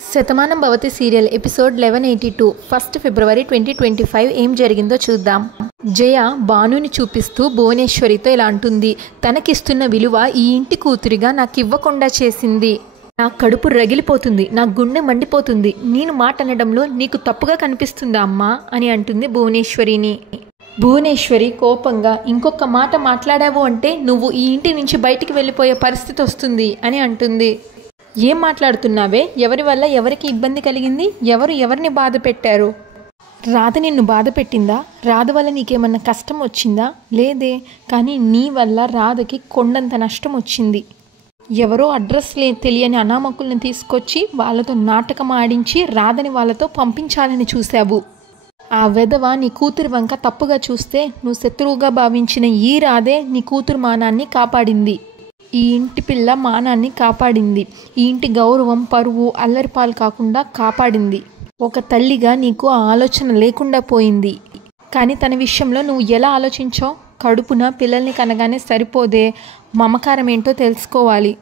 Shatamanam Bhavati serial episode 1182 1 ఫిబ్రవరి 2025 ఏం జరిగిందో చూద్దాం. జయ భానుని చూపిస్తూ భువనేశ్వరితో ఇలా అంటుంది. తనకిస్తున్న విలువ ఈ ఇంటి కూతురిగా నాకు ఇవ్వకుండా చేసింది. నా కడుపు రగిలిపోతుంది, నా గుండె మండిపోతుంది. నేను మాట అనడంలో నీకు తప్పుగా కనిపిస్తుందా అమ్మా అని అంటుంది భువనేశ్వరిని. భువనేశ్వరి కోపంగా ఇంకొక మాట మాట్లాడావు అంటే నువ్వు ఈ ఇంటి నుంచి బయటికి వెళ్ళిపోయే పరిస్థితి వస్తుంది అని అంటుంది. ఏం మాట్లాడుతున్నావే? ఎవరి వల్ల ఎవరికి ఇబ్బంది కలిగింది? ఎవరు ఎవరిని బాధ పెట్టారు? రాధ నిన్ను బాధ పెట్టిందా? రాధ వల్ల నీకేమన్నా కష్టం వచ్చిందా? లేదే, కానీ నీ వల్ల రాధకి కొండంత నష్టం వచ్చింది. ఎవరో అడ్రస్ తెలియని అనామకుల్ని తీసుకొచ్చి వాళ్ళతో నాటకం ఆడించి రాధని వాళ్ళతో పంపించాలని చూశావు. ఆ వెధవ నీ కూతురు వంక తప్పుగా చూస్తే నువ్వు శత్రువుగా భావించిన ఈ రాధే నీ కూతురు మానాన్ని కాపాడింది. ఈ ఇంటి పిల్ల మానాన్ని కాపాడింది. ఈ ఇంటి గౌరవం, పరువు అల్లరిపాలు కాకుండా కాపాడింది. ఒక తల్లిగా నీకు ఆ ఆలోచన లేకుండా పోయింది. కానీ తన విషయంలో నువ్వు ఎలా ఆలోచించావు? కడుపున పిల్లల్ని కనగానే సరిపోదే, మమకారం ఏంటో తెలుసుకోవాలి.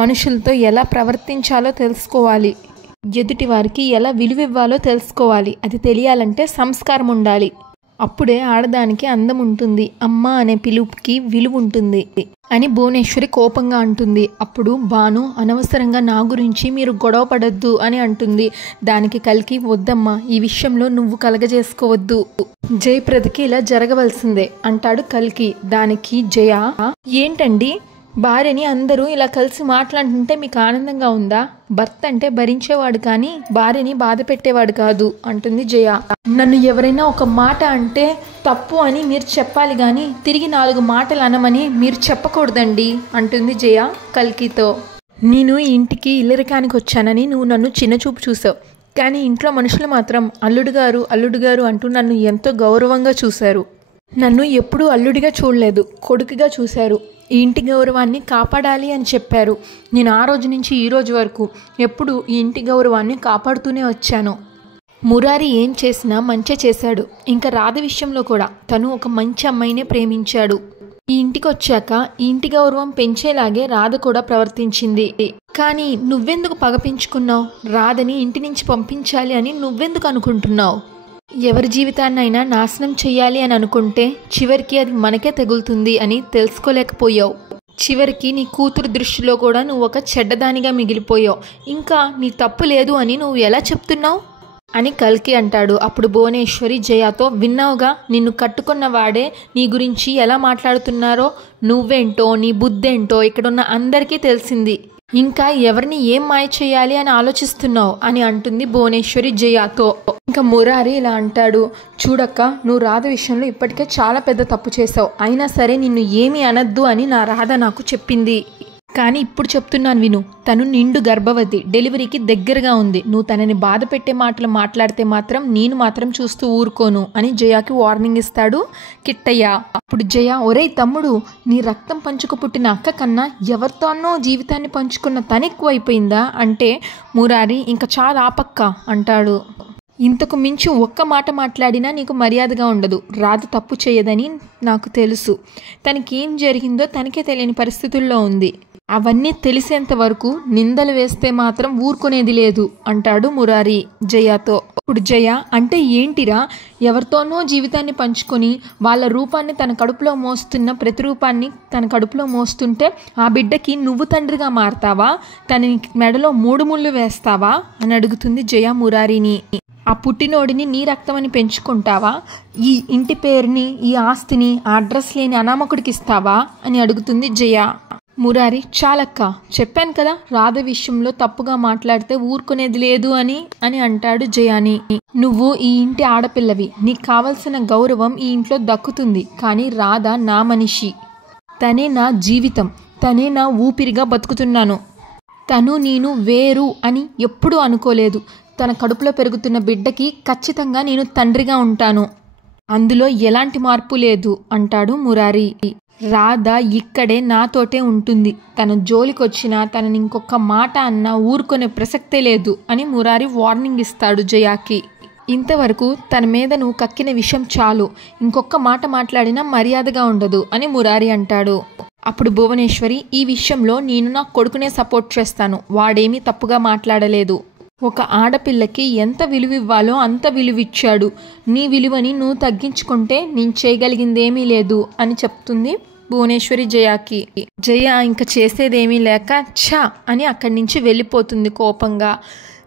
మనుషులతో ఎలా ప్రవర్తించాలో తెలుసుకోవాలి. ఎదుటి వారికి ఎలా విలువివ్వాలో తెలుసుకోవాలి. అది తెలియాలంటే సంస్కారం ఉండాలి. అప్పుడే ఆడదానికి అందం ఉంటుంది, అమ్మ అనే పిలుపుకి విలువ ఉంటుంది అని భువనేశ్వరి కోపంగా అంటుంది. అప్పుడు భాను అనవసరంగా నా గురించి మీరు గొడవ పడద్దు అని అంటుంది. దానికి కల్కి వద్దమ్మా, ఈ విషయంలో నువ్వు కలగజేసుకోవద్దు. జయప్రదకి ఇలా జరగవలసిందే అంటాడు కల్కి. దానికి జయ, ఏంటండి భార్యని అందరూ ఇలా కలిసి మాట్లాడుతుంటే మీకు ఆనందంగా ఉందా? భర్త అంటే భరించేవాడు కానీ భార్యని బాధ పెట్టేవాడు కాదు అంటుంది జయ. నన్ను ఎవరైనా ఒక మాట అంటే తప్పు అని మీరు చెప్పాలి కానీ తిరిగి 4 మాటలు అనమని మీరు చెప్పకూడదండి అంటుంది జయ కల్కితో. నేను ఈ ఇంటికి ఇల్లరికానికి వచ్చానని నువ్వు నన్ను చిన్నచూపు చూసావు, కానీ ఇంట్లో మనుషులు మాత్రం అల్లుడు గారు అంటూ నన్ను ఎంతో గౌరవంగా చూశారు. నన్ను ఎప్పుడూ అల్లుడిగా చూడలేదు, కొడుకుగా చూశారు. ఈ ఇంటి గౌరవాన్ని కాపాడాలి అని చెప్పారు. నేను ఆ రోజు నుంచి ఈ రోజు వరకు ఎప్పుడు ఈ ఇంటి గౌరవాన్ని కాపాడుతూనే వచ్చాను. మురారి ఏం చేసినా మంచి చేశాడు. ఇంకా రాధ విషయంలో కూడా తను ఒక మంచి అమ్మాయినే ప్రేమించాడు. ఈ ఇంటికి వచ్చాక ఈ ఇంటి గౌరవం పెంచేలాగే రాధ కూడా ప్రవర్తించింది. కానీ నువ్వెందుకు పగ పెంచుకున్నావు? రాధని ఇంటి నుంచి పంపించాలి అని నువ్వెందుకు అనుకుంటున్నావు? ఎవరి జీవితాన్నైనా నాశనం చెయ్యాలి అని అనుకుంటే చివరికి అది మనకే తగులుతుంది అని తెలుసుకోలేకపోయావు. చివరికి నీ కూతురు దృష్టిలో కూడా నువ్వు ఒక చెడ్డదానిగా మిగిలిపోయావు. ఇంకా నీ తప్పు లేదు అని నువ్వు ఎలా చెప్తున్నావు అని కల్కి అంటాడు. అప్పుడు భువనేశ్వరి జయతో, విన్నావుగా, నిన్ను కట్టుకున్న వాడే నీ గురించి ఎలా మాట్లాడుతున్నారో, నువ్వేంటో నీ బుద్ధేంటో ఇక్కడున్న అందరికీ తెలిసింది. ఇంకా ఎవరిని ఏం మాయ చేయాలి అని ఆలోచిస్తున్నావు అని అంటుంది భువనేశ్వరి జయతో. ఇంకా మురారి ఇలా అంటాడు, చూడక్క, నువ్వు రాధ విషయంలో ఇప్పటికే చాలా పెద్ద తప్పు చేసావు. అయినా సరే నిన్ను ఏమీ అనద్దు అని నా రాధ నాకు చెప్పింది. కానీ ఇప్పుడు చెప్తున్నాను విను. తను నిండు గర్భవతి, డెలివరీకి దగ్గరగా ఉంది. నువ్వు తనని బాధ పెట్టే మాటలు మాట్లాడితే మాత్రం నేను మాత్రం చూస్తూ ఊరుకోను అని జయాకి వార్నింగ్ ఇస్తాడు కిట్టయ్య. అప్పుడు జయ, ఒరేయ్ తమ్ముడు, నీ రక్తం పంచుకు పుట్టిన అక్క కన్నా ఎవరితోనో జీవితాన్ని పంచుకున్న తను ఎక్కువ అయిపోయిందా అంటే మురారి ఇంకా చాలా ఆపక్క అంటాడు. ఇంతకు మించి ఒక్క మాట మాట్లాడినా నీకు మర్యాదగా ఉండదు. రాధ తప్పు చేయదని నాకు తెలుసు. తనకేం జరిగిందో తనకే తెలియని పరిస్థితుల్లో ఉంది. అవన్నీ తెలిసేంత వరకు నిందలు వేస్తే మాత్రం ఊరుకునేది లేదు అంటాడు మురారి జయతో. ఇప్పుడు జయ, అంటే ఏంటిరా, ఎవరితోనో జీవితాన్ని పంచుకొని వాళ్ళ రూపాన్ని తన కడుపులో మోస్తున్న ప్రతిరూపాన్ని తన కడుపులో మోస్తుంటే ఆ బిడ్డకి నువ్వు తండ్రిగా మారతావా? తన మెడలో 3 ముళ్ళు వేస్తావా అని అడుగుతుంది జయ మురారిని. ఆ పుట్టినోడిని నీ రక్తమని పెంచుకుంటావా? ఈ ఇంటి పేరుని, ఈ ఆస్తిని ఆ అడ్రస్ లేని అనామకుడికి ఇస్తావా అని అడుగుతుంది జయ. మురారి, చాలక్క, చెప్పాను కదా, రాధ విషయంలో తప్పుగా మాట్లాడితే ఊరుకునేది లేదు అని అంటాడు జయాని. నువ్వు ఈ ఇంటి ఆడపిల్లవి, నీకు కావలసిన గౌరవం ఈ ఇంట్లో దక్కుతుంది. కానీ రాధ నా మనిషి, తనే నా జీవితం, తనే నా ఊపిరిగా బతుకుతున్నాను. తను నేను వేరు అని ఎప్పుడూ అనుకోలేదు. తన కడుపులో పెరుగుతున్న బిడ్డకి ఖచ్చితంగా నేను తండ్రిగా ఉంటాను. అందులో ఎలాంటి మార్పు లేదు అంటాడు మురారి. రాధ ఇక్కడే నాతోటే ఉంటుంది. తన జోలికొచ్చినా తనని ఇంకొక మాట అన్నా ఊరుకునే ప్రసక్తే లేదు అని మురారి వార్నింగ్ ఇస్తాడు జయాకి. ఇంతవరకు తన మీద నువ్వు కక్కిన విషయం చాలు, ఇంకొక మాట మాట్లాడినా మర్యాదగా ఉండదు అని మురారి అంటాడు. అప్పుడు భువనేశ్వరి, ఈ విషయంలో నేను నా కొడుకునే సపోర్ట్ చేస్తాను, వాడేమీ తప్పుగా మాట్లాడలేదు. ఒక ఆడపిల్లకి ఎంత విలువ ఇవ్వాలో అంత విలువిచ్చాడు. నీ విలువని నువ్వు తగ్గించుకుంటే నేను చేయగలిగిందేమీ లేదు అని చెప్తుంది భువనేశ్వరి జయకి. జయ ఇంక చేసేదేమీ లేక ఛా అని అక్కడి నుంచి వెళ్ళిపోతుంది కోపంగా.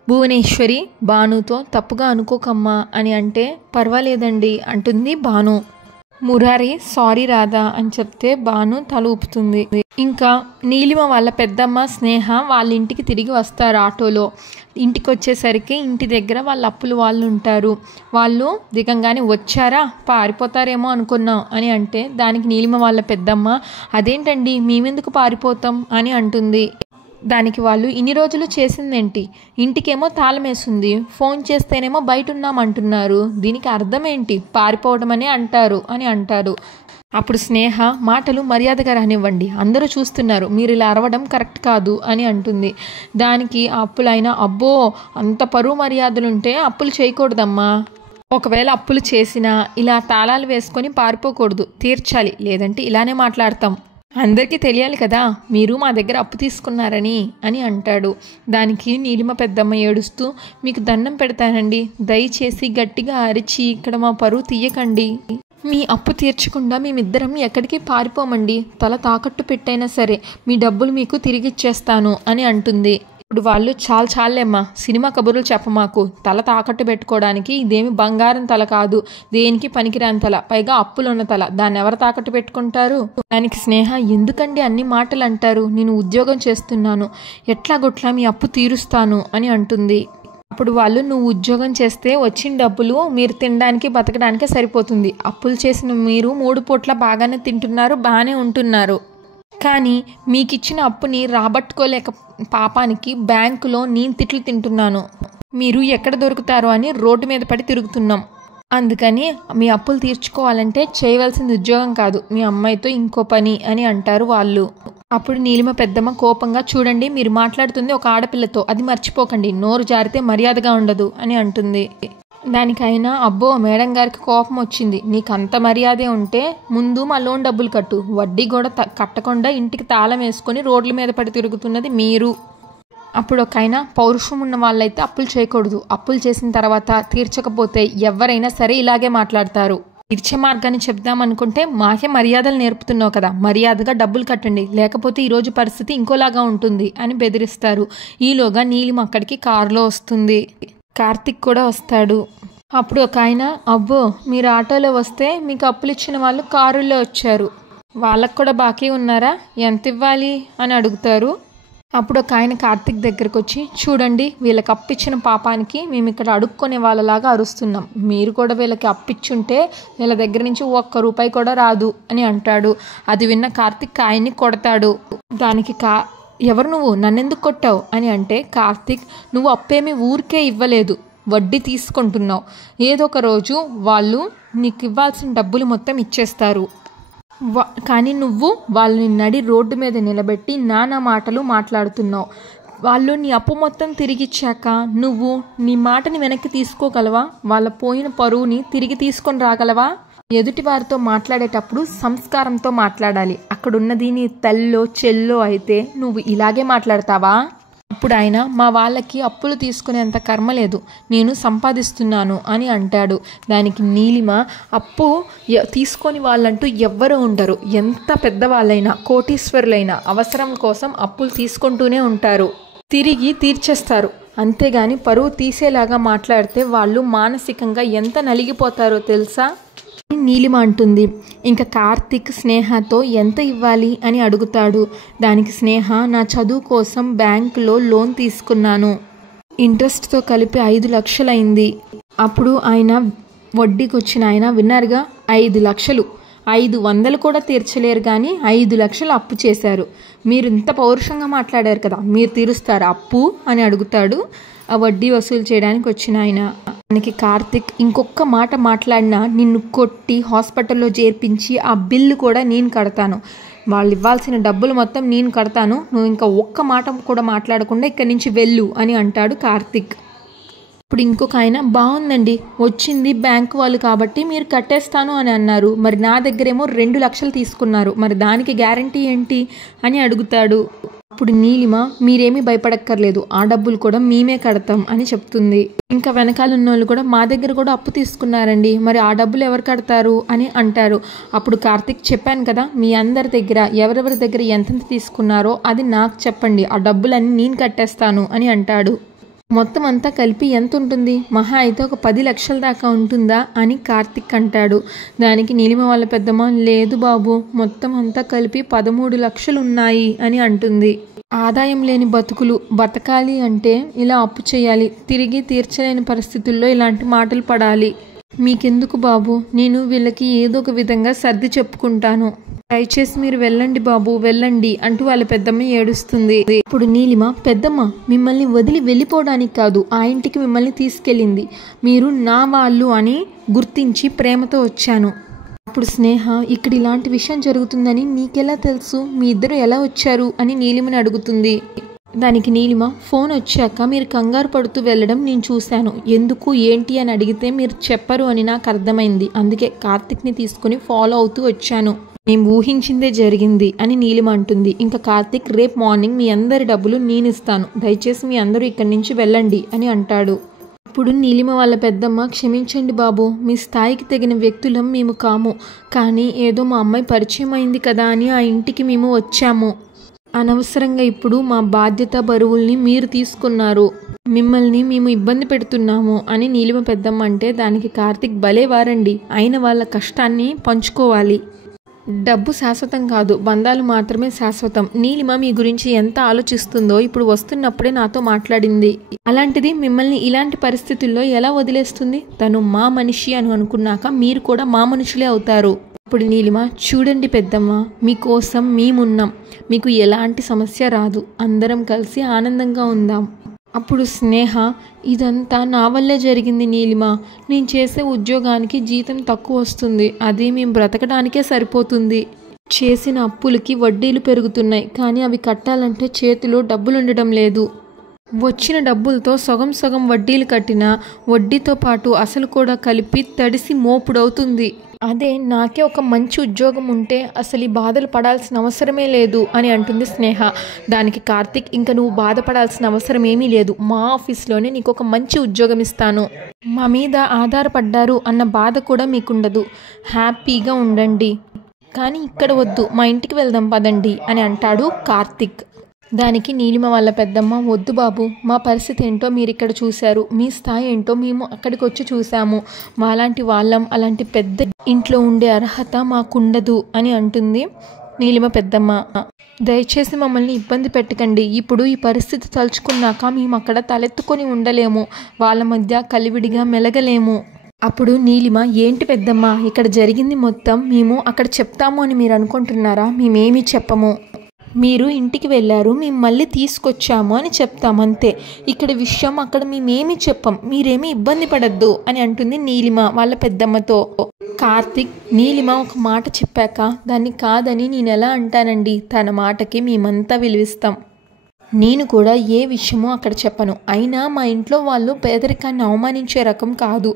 భువనేశ్వరి భానుతో తప్పుగా అనుకోకమ్మా అని అంటే పర్వాలేదండి అంటుంది భాను. మురారి సారీ రాధా అని చెప్తే భాను తల ఊపుతుంది. ఇంకా నీలిమ వాళ్ళ పెద్దమ్మ స్నేహ వాళ్ళ ఇంటికి తిరిగి వస్తారు ఆటోలో. ఇంటికి వచ్చేసరికి ఇంటి దగ్గర వాళ్ళ అప్పులు వాళ్ళు ఉంటారు. వాళ్ళు దిగంగానే వచ్చారా పారిపోతారేమో అనుకున్నాం అని అంటే దానికి నీలిమ వాళ్ళ పెద్దమ్మ అదేంటండి మేమెందుకు పారిపోతాం అని అంటుంది. దానికి వాళ్ళు ఇన్ని రోజులు చేసిందేంటి, ఇంటికేమో తాళమేస్తుంది, ఫోన్ చేస్తేనేమో బయట ఉన్నామంటున్నారు, దీనికి అర్థం ఏంటి, పారిపోవడం అనే అంటారు అని అంటారు. అప్పుడు స్నేహ మాటలు మర్యాదగా రానివ్వండి, అందరూ చూస్తున్నారు, మీరు ఇలా అరవడం కరెక్ట్ కాదు అని అంటుంది. దానికి అప్పులైనా అబ్బో అంత పరువు మర్యాదలుంటే అప్పులు చేయకూడదమ్మా, ఒకవేళ అప్పులు చేసినా ఇలా తాళాలు వేసుకొని పారిపోకూడదు, తీర్చాలి, లేదంటే ఇలానే మాట్లాడతాం, అందరికీ తెలియాలి కదా మీరు మా దగ్గర అప్పు తీసుకున్నారని అని అంటాడు. దానికి నీలిమ పెద్దమ్మ ఏడుస్తూ మీకు దండం పెడతానండి, దయచేసి గట్టిగా అరిచి ఇక్కడ మా పరువు తీయకండి, మీ అప్పు తీర్చకుండా మేమిద్దరం ఎక్కడికి పారిపోమండి, తల తాకట్టు పెట్టైనా సరే మీ డబ్బులు మీకు తిరిగిచ్చేస్తాను అని అంటుంది. ఇప్పుడు వాళ్ళు చాలేమ్మా సినిమా కబుర్లు చెప్పమాకు, తల తాకట్టు పెట్టుకోవడానికి ఇదేమి బంగారం తల కాదు, దేనికి పనికిరాని తల, పైగా అప్పులున్న తల, దాన్ని ఎవరు తాకట్టు పెట్టుకుంటారు. దానికి స్నేహ ఎందుకండి అన్ని మాటలు అంటారు, నేను ఉద్యోగం చేస్తున్నాను, ఎట్లాగొట్లా మీ అప్పు తీరుస్తాను అని అంటుంది. అప్పుడు వాళ్ళు నువ్వు ఉద్యోగం చేస్తే వచ్చిన డబ్బులు మీరు తినడానికి బతకడానికే సరిపోతుంది, అప్పులు చేసిన మీరు 3 పూట్ల బాగానే తింటున్నారు, బాగానే ఉంటున్నారు, కానీ మీకు ఇచ్చిన అప్పుని రాబట్టుకోలేక పాపానికి బ్యాంకులో నేను తిట్లు తింటున్నాను, మీరు ఎక్కడ దొరుకుతారో అని రోడ్డు మీద పడి తిరుగుతున్నాం, అందుకని మీ అప్పులు తీర్చుకోవాలంటే చేయవలసింది ఉద్యోగం కాదు మీ అమ్మాయితో ఇంకో పని అని అంటారు వాళ్ళు. అప్పుడు నీలిమ పెద్దమ్మ కోపంగా చూడండి మీరు మాట్లాడుతుంది ఒక ఆడపిల్లతో, అది మర్చిపోకండి, నోరు జారితే మర్యాదగా ఉండదు అని అంటుంది. దానికైనా అబ్బో మేడం గారికి కోపం వచ్చింది, నీకు అంత మర్యాదే ఉంటే ముందు మా లోన్ డబ్బులు కట్టు, వడ్డీ కూడా కట్టకుండా ఇంటికి తాళం వేసుకొని రోడ్ల మీద పడి తిరుగుతున్నది మీరు. అప్పుడు ఒకైనా పౌరుషం ఉన్న వాళ్ళైతే అప్పులు చేయకూడదు, అప్పులు చేసిన తర్వాత తీర్చకపోతే ఎవరైనా సరే ఇలాగే మాట్లాడతారు, తీర్చే మార్గాన్ని చెప్దామనుకుంటే మాకే మర్యాదలు నేర్పుతున్నావు కదా, మర్యాదగా డబ్బులు కట్టండి, లేకపోతే ఈరోజు పరిస్థితి ఇంకోలాగా ఉంటుంది అని బెదిరిస్తారు. ఈలోగా నీలిమ అక్కడికి కారులో వస్తుంది. కార్తిక్ కూడా వస్తాడు. అప్పుడు ఒక ఆయన అబ్బో మీరు ఆటోలో వస్తే మీకు అప్పులు ఇచ్చిన వాళ్ళు కారులో వచ్చారు, వాళ్ళకు కూడా బాకీ ఉన్నారా, ఎంత ఇవ్వాలి అని అడుగుతారు. అప్పుడు ఒక ఆయన కార్తిక్ దగ్గరకు వచ్చి చూడండి వీళ్ళకి అప్పిచ్చిన పాపానికి మేము ఇక్కడ అడుక్కునే వాళ్ళలాగా అరుస్తున్నాం, మీరు కూడా వీళ్ళకి అప్పిచ్చుంటే వీళ్ళ దగ్గర నుంచి 1 రూపాయి కూడా రాదు అని అంటాడు. అది విన్న కార్తిక్ ఆయన్ని కొడతాడు. దానికి ఎవరు నువ్వు నన్నెందుకు కొట్టావు అని అంటే కార్తిక్ నువ్వు అప్పేమీ ఊరికే ఇవ్వలేదు, వడ్డీ తీసుకుంటున్నావు, ఏదో ఒక రోజు వాళ్ళు నీకు ఇవ్వాల్సిన డబ్బులు మొత్తం ఇచ్చేస్తారు, కానీ నువ్వు వాళ్ళని నడి రోడ్డు మీద నిలబెట్టి నానా మాటలు మాట్లాడుతున్నావు, వాళ్ళు నీ అప్పు మొత్తం తిరిగిచ్చాక నువ్వు నీ మాటని వెనక్కి తీసుకోగలవా, వాళ్ళ పోయిన పరువుని తిరిగి తీసుకొని రాగలవా, ఎదుటి వారితో మాట్లాడేటప్పుడు సంస్కారంతో మాట్లాడాలి, అక్కడున్నది నీ తల్లో చెల్లో అయితే నువ్వు ఇలాగే మాట్లాడతావా. అప్పుడు ఆయన మా వాళ్ళకి అప్పులు తీసుకునేంత కర్మ లేదు, నేను సంపాదిస్తున్నాను అని అంటాడు. దానికి నీలిమ అప్పు తీసుకొని వాళ్ళంటూ ఎవ్వరూ ఉండరు, ఎంత పెద్దవాళ్ళైనా కోటీశ్వరులైనా అవసరం కోసం అప్పులు తీసుకుంటూనే ఉంటారు, తిరిగి తీర్చేస్తారు, అంతేగాని పరువు తీసేలాగా మాట్లాడితే వాళ్ళు మానసికంగా ఎంత నలిగిపోతారో తెలుసా నీలిమ అంటుంది. ఇంకా కార్తిక్ స్నేహతో ఎంత ఇవ్వాలి అని అడుగుతాడు. దానికి స్నేహ నా చదువు కోసం బ్యాంకులో లోన్ తీసుకున్నాను, ఇంట్రెస్ట్తో కలిపి 5 లక్షలైంది. అప్పుడు ఆయన వడ్డీకి వచ్చిన ఆయన విన్నారుగా 5 లక్షలు, 500 కూడా తీర్చలేరు కానీ 5 లక్షలు అప్పు చేశారు, మీరు ఇంత పౌరుషంగా మాట్లాడారు కదా మీరు తీరుస్తారు అప్పు అని అడుగుతాడు ఆ వడ్డీ వసూలు చేయడానికి వచ్చిన ఆయన. దానికి కార్తిక్ ఇంకొక మాట మాట్లాడినా నిన్ను కొట్టి హాస్పిటల్లో చేర్పించి ఆ బిల్లు కూడా నేను కడతాను, వాళ్ళు ఇవ్వాల్సిన డబ్బులు మొత్తం నేను కడతాను, నువ్వు ఇంకా ఒక్క మాట కూడా మాట్లాడకుండా ఇక్కడి నుంచి వెళ్ళు అని అంటాడు కార్తిక్. ఇప్పుడు ఇంకొక ఆయన బాగుందండి వచ్చింది బ్యాంకు వాళ్ళు కాబట్టి మీరు కట్టేస్తాను అని అన్నారు, మరి నా దగ్గరేమో 2 లక్షలు తీసుకున్నారు, మరి దానికి గ్యారంటీ ఏంటి అని అడుగుతాడు. అప్పుడు నీలిమ మీరేమీ భయపడక్కర్లేదు, ఆ డబ్బులు కూడా మేమే కడతాం అని చెప్తుంది. ఇంకా వెనకాల ఉన్న వాళ్ళు కూడా మా దగ్గర కూడా అప్పు తీసుకున్నారండి, మరి ఆ డబ్బులు ఎవరు కడతారు అని అంటారు. అప్పుడు కార్తిక్ చెప్పాను కదా, మీ అందరి దగ్గర ఎవరెవరి దగ్గర ఎంతెంత తీసుకున్నారో అది నాకు చెప్పండి, ఆ డబ్బులన్నీ నేను కట్టేస్తాను అని అంటాడు. మొత్తం అంతా కలిపి ఎంత ఉంటుంది, మహా అయితే ఒక 10 లక్షల దాకా ఉంటుందా అని కార్తిక్ అంటాడు. దానికి నీలిమ వాళ్ళ పెద్దమ్మ లేదు బాబు, మొత్తం అంతా కలిపి 13 లక్షలు ఉన్నాయి అని అంటుంది. ఆదాయం లేని బతకాలి అంటే ఇలా అప్పు చేయాలి, తిరిగి తీర్చలేని పరిస్థితుల్లో ఇలాంటి మాటలు పడాలి. మీకెందుకు బాబు, నేను వీళ్ళకి ఏదో ఒక విధంగా సర్ది చెప్పుకుంటాను, దయచేసి మీరు వెళ్ళండి బాబు వెళ్ళండి అంటూ వాళ్ళ పెద్దమ్మ ఏడుస్తుంది. ఇప్పుడు నీలిమ పెద్దమ్మ మిమ్మల్ని వదిలి వెళ్ళిపోవడానికి కాదు, ఆ ఇంటికి మిమ్మల్ని తీసుకెళ్ళింది, మీరు నా వాళ్ళు అని గుర్తించి ప్రేమతో వచ్చాను. అప్పుడు స్నేహ ఇక్కడ ఇలాంటి విషయం జరుగుతుందని నీకెలా తెలుసు, మీ ఇద్దరు ఎలా వచ్చారు అని నీలిమని అడుగుతుంది. దానికి నీలిమ ఫోన్ వచ్చాక మీరు కంగారు పడుతూ వెళ్ళడం నేను చూశాను, ఎందుకు ఏంటి అని అడిగితే మీరు చెప్పరు అని నాకు అర్థమైంది, అందుకే కార్తిక్ని తీసుకుని ఫాలో అవుతూ వచ్చాను, మేము ఊహించిందే జరిగింది అని నీలిమ అంటుంది. ఇంకా కార్తిక్ రేపు మార్నింగ్ మీ అందరి డబ్బులు నేను ఇస్తాను, దయచేసి మీ అందరూ ఇక్కడి నుంచి వెళ్ళండి అని అంటాడు. ఇప్పుడు నీలిమ వాళ్ళ పెద్దమ్మ క్షమించండి బాబు, మీ స్థాయికి తగిన వ్యక్తులం మేము కాము, కానీ ఏదో మా అమ్మాయి పరిచయం అయింది కదా అని ఆ ఇంటికి మేము వచ్చాము, అనవసరంగా ఇప్పుడు మా బాధ్యత బరువుల్ని మీరు తీసుకున్నారు, మిమ్మల్ని మేము ఇబ్బంది పెడుతున్నాము అని నీలిమ పెద్దమ్మ అంటే దానికి కార్తిక్ భలేవారండి, అయిన వాళ్ళ కష్టాన్ని పంచుకోవాలి, డబ్బు శాశ్వతం కాదు, బంధాలు మాత్రమే శాశ్వతం, నీలిమ మీ గురించి ఎంత ఆలోచిస్తుందో ఇప్పుడు వస్తున్నప్పుడే నాతో మాట్లాడింది, అలాంటిది మిమ్మల్ని ఇలాంటి పరిస్థితుల్లో ఎలా వదిలేస్తుంది, తను మా మనిషి అని అనుకున్నాక మీరు కూడా మా మనుషులే అవుతారు. ఇప్పుడు నీలిమ చూడండి పెద్దమ్మ, మీకోసం మేమున్నాం, మీకు ఎలాంటి సమస్య రాదు, అందరం కలిసి ఆనందంగా ఉందాం. అప్పుడు స్నేహ ఇదంతా నా వల్లే జరిగింది నీలిమ, నేను చేసే ఉద్యోగానికి జీతం తక్కువ వస్తుంది, అది మేము బ్రతకడానికే సరిపోతుంది, చేసిన అప్పులకి వడ్డీలు పెరుగుతున్నాయి, కానీ అవి కట్టాలంటే చేతిలో డబ్బులు ఉండడం లేదు, వచ్చిన డబ్బులతో సగం సగం వడ్డీలు కట్టినా వడ్డీతో పాటు అసలు కూడా కలిపి తడిసి మోపుడవుతుంది, అదే నాకే ఒక మంచి ఉద్యోగం ఉంటే అసలు ఈ బాధలు పడాల్సిన అవసరమే లేదు అని అంటుంది స్నేహ. దానికి కార్తిక్ ఇంకా నువ్వు బాధపడాల్సిన అవసరం ఏమీ లేదు, మా ఆఫీస్లోనే నీకు ఒక మంచి ఉద్యోగం ఇస్తాను, మా మీద ఆధారపడ్డారు అన్న బాధ కూడా మీకుండదు, హ్యాపీగా ఉండండి, కానీ ఇక్కడ వద్దు మా ఇంటికి వెళ్దాం పదండి అని అంటాడు కార్తిక్. దానికి నీలిమ వాళ్ళ పెద్దమ్మ వద్దు బాబు, మా పరిస్థితి ఏంటో మీరు ఇక్కడ చూశారు, మీ స్థాయి ఏంటో మేము అక్కడికి వచ్చి చూసాము, మాలాంటి వాళ్ళం అలాంటి పెద్ద ఇంట్లో ఉండే అర్హత మాకుండదు అని అంటుంది నీలిమ పెద్దమ్మ. దయచేసి మమ్మల్ని ఇబ్బంది పెట్టకండి, ఇప్పుడు ఈ పరిస్థితి తలుచుకున్నాక మేము అక్కడ తలెత్తుకొని ఉండలేము, వాళ్ళ మధ్య కలివిడిగా మెలగలేము. అప్పుడు నీలిమ ఏంటి పెద్దమ్మ ఇక్కడ జరిగింది మొత్తం మేము అక్కడ చెప్తాము అని మీరు అనుకుంటున్నారా, మేమేమీ చెప్పము, మీరు ఇంటికి వెళ్ళారు మేము మళ్ళీ తీసుకొచ్చాము అని చెప్తాం అంతే, ఇక్కడ విషయం అక్కడ మేమేమి చెప్పం, మీరేమీ ఇబ్బంది పడద్దు అని అంటుంది నీలిమ వాళ్ళ పెద్దమ్మతో. కార్తిక్ నీలిమ ఒక మాట చెప్పాక దాన్ని కాదని నేను ఎలా అంటానండి, తన మాటకి మేమంతా విలువిస్తాం, నేను కూడా ఏ విషయమో అక్కడ చెప్పను, అయినా మా ఇంట్లో వాళ్ళు పేదరికాన్ని అవమానించే రకం కాదు,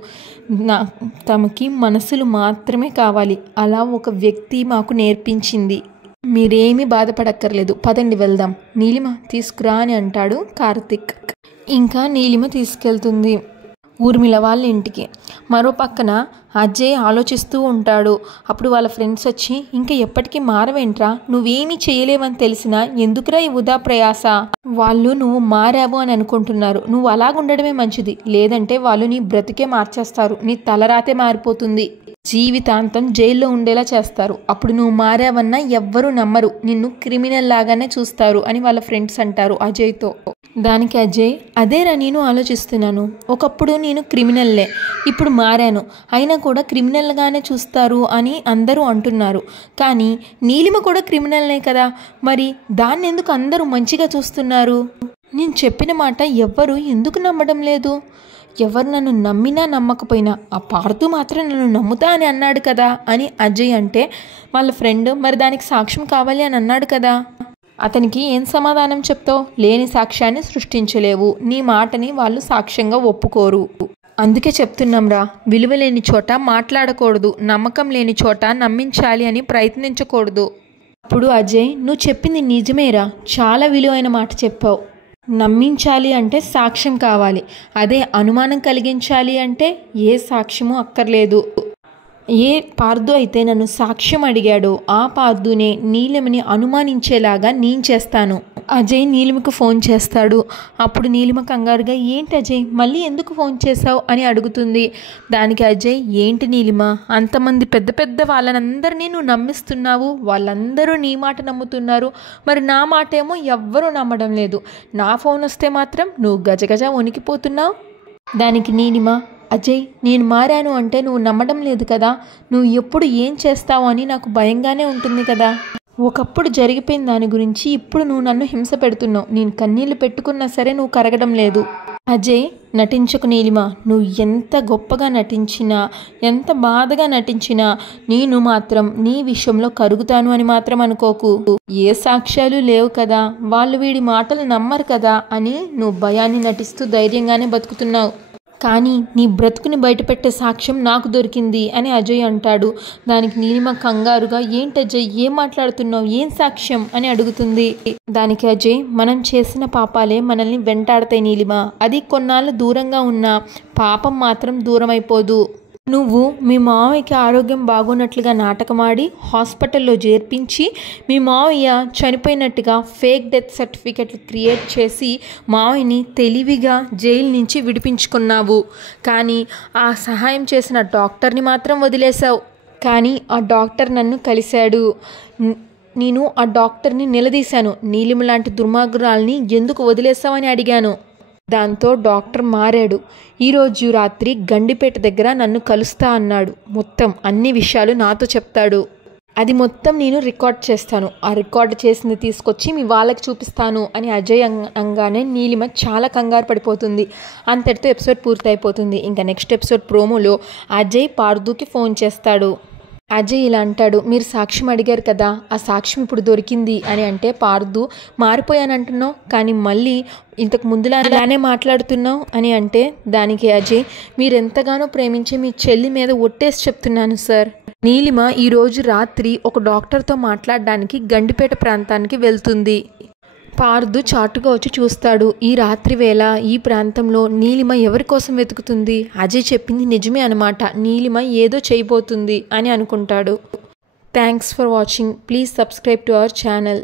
తమకి మనసులు మాత్రమే కావాలి, అలా ఒక వ్యక్తి మాకు నేర్పించింది, మీరేమీ బాధపడక్కర్లేదు పదండి వెళ్దాం, నీలిమ తీసుకురా అని అంటాడు కార్తిక్. ఇంకా నీలిమ తీసుకెళ్తుంది ఊర్మిళ వాళ్ళ ఇంటికి. మరో పక్కన అజయ్ ఆలోచిస్తూ ఉంటాడు. అప్పుడు వాళ్ళ ఫ్రెండ్స్ వచ్చి ఇంకా ఎప్పటికీ మారవేంట్రా, నువ్వేమీ చేయలేవని తెలిసినా ఎందుకురా ఈ వృధా ప్రయాస, వాళ్ళు నువ్వు మారావు అని అనుకుంటున్నారు, నువ్వు అలాగుండడమే మంచిది, లేదంటే వాళ్ళు నీ బ్రతికే మార్చేస్తారు, నీ తలరాతే మారిపోతుంది, జీవితాంతం జైల్లో ఉండేలా చేస్తారు, అప్పుడు నువ్వు మారావన్నా ఎవ్వరూ నమ్మరు, నిన్ను క్రిమినల్ లాగానే చూస్తారు అని వాళ్ళ ఫ్రెండ్స్ అంటారు అజయ్తో. దానికి అజయ్ అదేరా నేను ఆలోచిస్తున్నాను, ఒకప్పుడు నేను క్రిమినల్లే ఇప్పుడు మారాను, అయినా కూడా క్రిమినల్గానే చూస్తారు అని అందరూ అంటున్నారు, కానీ నీలిమ కూడా క్రిమినల్నే కదా, మరి దాన్ని ఎందుకు అందరూ మంచిగా చూస్తున్నారు, నేను చెప్పిన మాట ఎవ్వరూ ఎందుకు నమ్మడం లేదు, ఎవరు నన్ను నమ్మినా నమ్మకపోయినా ఆ పార్థు మాత్రం నన్ను నమ్ముతా అని అన్నాడు కదా అని అజయ్ అంటే వాళ్ళ ఫ్రెండ్ మరి దానికి సాక్ష్యం కావాలి అని అన్నాడు కదా, అతనికి ఏం సమాధానం చెప్తావు, లేని సాక్ష్యాన్ని సృష్టించలేవు, నీ మాటని వాళ్ళు సాక్ష్యంగా ఒప్పుకోరు, అందుకే చెప్తున్నాంరా విలువ లేని చోట మాట్లాడకూడదు, నమ్మకం లేని చోట నమ్మించాలి అని ప్రయత్నించకూడదు. అప్పుడు అజయ్, నువ్వు చెప్పింది నిజమేరా, చాలా విలువైన మాట చెప్పావు. నమ్మించాలి అంటే సాక్ష్యం కావాలి, అదే అనుమానం కలిగించాలి అంటే ఏ సాక్ష్యము అక్కర్లేదు. ఏ పార్దు అయితే నన్ను సాక్ష్యం అడిగాడో ఆ పార్దునే నీలిమని అనుమానించేలాగా నేను చేస్తాను. అజయ్ నీలిమకు ఫోన్ చేస్తాడు. అప్పుడు నీలిమ కంగారుగా, ఏంటి అజయ్ మళ్ళీ ఎందుకు ఫోన్ చేశావు అని అడుగుతుంది. దానికి అజయ్, ఏంటి నీలిమ, అంతమంది పెద్ద పెద్ద వాళ్ళనందరినీ నువ్వు నమ్మిస్తున్నావు, వాళ్ళందరూ నీ మాట నమ్ముతున్నారు, మరి నా మాట ఏమో ఎవ్వరూ నమ్మడం లేదు. నా ఫోన్ వస్తే మాత్రం నువ్వు గజగజ వణికిపోతున్నావు. దానికి నీలిమ, అజయ్ నేను మారాను అంటే నువ్వు నమ్మడం లేదు కదా, నువ్వు ఎప్పుడు ఏం చేస్తావు అని నాకు భయంగానే ఉంటుంది కదా. ఒకప్పుడు జరిగిపోయిన దాని గురించి ఇప్పుడు నువ్వు నన్ను హింస పెడుతున్నావు, నేను కన్నీళ్లు పెట్టుకున్నా సరే నువ్వు కరగడం లేదు. అజయ్ నటించకు నీలిమ, నువ్వు ఎంత గొప్పగా నటించినా ఎంత బాధగా నటించినా నేను మాత్రం నీ విషయంలో కరుగుతాను అని మాత్రం అనుకోకు. ఏ సాక్ష్యాలు లేవు కదా, వాళ్ళు వీడి మాటలు నమ్మరు కదా అని నువ్వు భయాన్ని నటిస్తూ ధైర్యంగానే బతుకుతున్నావు. కానీ నీ బ్రతుకుని బయటపెట్టే సాక్ష్యం నాకు దొరికింది అని అజయ్ అంటాడు. దానికి నీలిమ కంగారుగా, ఏంటి అజయ్ ఏం మాట్లాడుతున్నావు, ఏం సాక్ష్యం అని అడుగుతుంది. దానికి అజయ్, మనం చేసిన పాపాలే మనల్ని వెంటాడతాయి నీలిమ, అది కొన్నాళ్ళు దూరంగా ఉన్నా పాపం మాత్రం దూరం అయిపోదు. నువ్వు మీ మావయ్యకి ఆరోగ్యం బాగోనట్లుగా నాటకమాడి హాస్పిటల్లో చేర్పించి మీ మావయ్య చనిపోయినట్టుగా ఫేక్ డెత్ సర్టిఫికెట్లు క్రియేట్ చేసి మావయ్యని తెలివిగా జైలు నుంచి విడిపించుకున్నావు. కానీ ఆ సహాయం చేసిన డాక్టర్ని మాత్రం వదిలేశావు. కానీ ఆ డాక్టర్ నన్ను కలిశాడు. నేను ఆ డాక్టర్ని నిలదీశాను, నీలిమ లాంటి దుర్మార్గురాల్ని ఎందుకు వదిలేసావని అడిగాను. దాంతో డాక్టర్ మారాడు. ఈరోజు రాత్రి గండిపేట దగ్గర నన్ను కలుస్తా అన్నాడు. మొత్తం అన్ని విషయాలు నాతో చెప్తాడు. అది మొత్తం నేను రికార్డ్ చేస్తాను, ఆ రికార్డ్ చేసింది తీసుకొచ్చి మీ వాళ్ళకి చూపిస్తాను అని అజయ్ అనగానే నీలిమ చాలా కంగారు పడిపోతుంది. అంతటితో ఎపిసోడ్ పూర్తయిపోతుంది. ఇంకా నెక్స్ట్ ఎపిసోడ్ ప్రోమోలో అజయ్ పార్దుకి ఫోన్ చేస్తాడు. అజయ్ ఇలా అంటాడు, మీరు సాక్ష్యం అడిగారు కదా, ఆ సాక్ష్యం ఇప్పుడు దొరికింది అని అంటే పార్దు, మారిపోయానంటున్నావు కానీ మళ్ళీ ఇంతకు ముందులానే మాట్లాడుతున్నావు అని అంటే దానికి అజయ్, మీరెంతగానో ప్రేమించి మీ చెల్లి మీద ఒట్టేసి చెప్తున్నాను సార్. నీలిమ ఈరోజు రాత్రి ఒక డాక్టర్తో మాట్లాడడానికి గండిపేట ప్రాంతానికి వెళ్తుంది. పార్దు చాటుగా వచ్చి చూస్తాడు. ఈ రాత్రి వేళ ఈ ప్రాంతంలో నీలిమ ఎవరి కోసం వెతుకుతుంది, అజయ్ చెప్పింది నిజమే అనమాట, నీలిమ ఏదో చేయబోతుంది అని అనుకుంటాడు. Thanks for watching. Please subscribe to our channel.